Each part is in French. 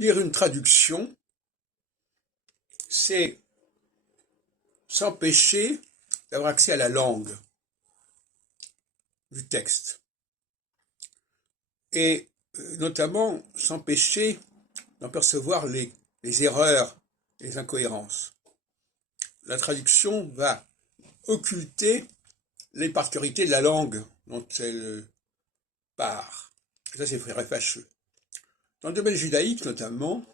Lire une traduction, c'est s'empêcher d'avoir accès à la langue du texte. Et notamment s'empêcher d'en percevoir les erreurs, les incohérences. La traduction va occulter les particularités de la langue dont elle part. Et ça, c'est très fâcheux. Dans le domaine judaïque, notamment,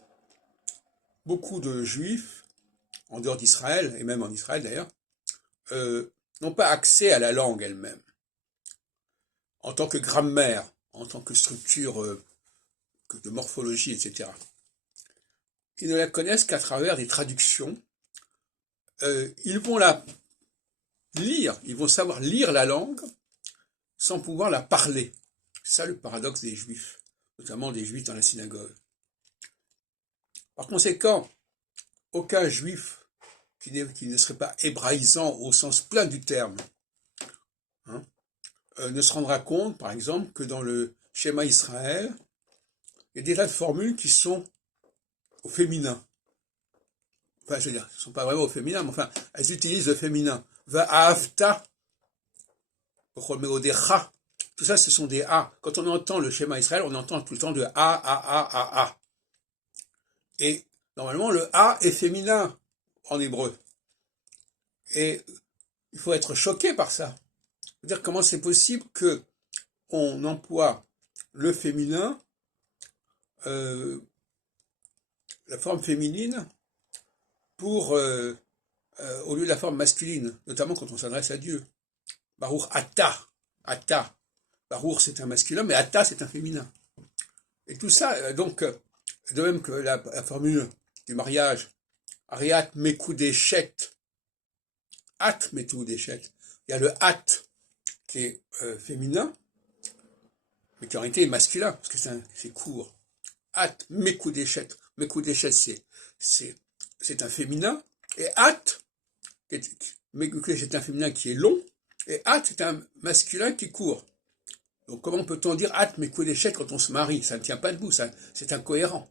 beaucoup de juifs, en dehors d'Israël, et même en Israël d'ailleurs, n'ont pas accès à la langue elle-même, en tant que grammaire, en tant que structure de morphologie, etc. Ils ne la connaissent qu'à travers des traductions. Ils vont la lire, ils vont savoir lire la langue sans pouvoir la parler. C'est ça le paradoxe des juifs, notamment des juifs dans la synagogue. Par conséquent, aucun juif qui ne serait pas hébraïsant au sens plein du terme, ne se rendra compte, par exemple, que dans le schéma Israël, il y a des tas de formules qui sont au féminin. Enfin, je veux dire, elles ne sont pas vraiment au féminin, mais enfin, elles utilisent le féminin. Va'afta, roméodecha. Tout ça, ce sont des A. Quand on entend le schéma Israël, on entend tout le temps de A. Et normalement, le A est féminin en hébreu. Et il faut être choqué par ça. C'est-à-dire comment c'est possible que on emploie le féminin, la forme féminine, pour au lieu de la forme masculine, notamment quand on s'adresse à Dieu. Baruch Ata. Baruch c'est un masculin, mais Ata c'est un féminin. Et tout ça, donc, de même que la formule du mariage, Ariat Mekudeshet, At Mekudeshet, il y a le At qui est féminin, mais qui en réalité est masculin, parce que c'est court. At Mekudeshet, Mekudeshet c'est un féminin, et At, c'est un féminin qui est long, et At c'est un masculin qui court. Donc comment peut-on dire At Mekudeshet quand on se marie? Ça ne tient pas debout, c'est incohérent.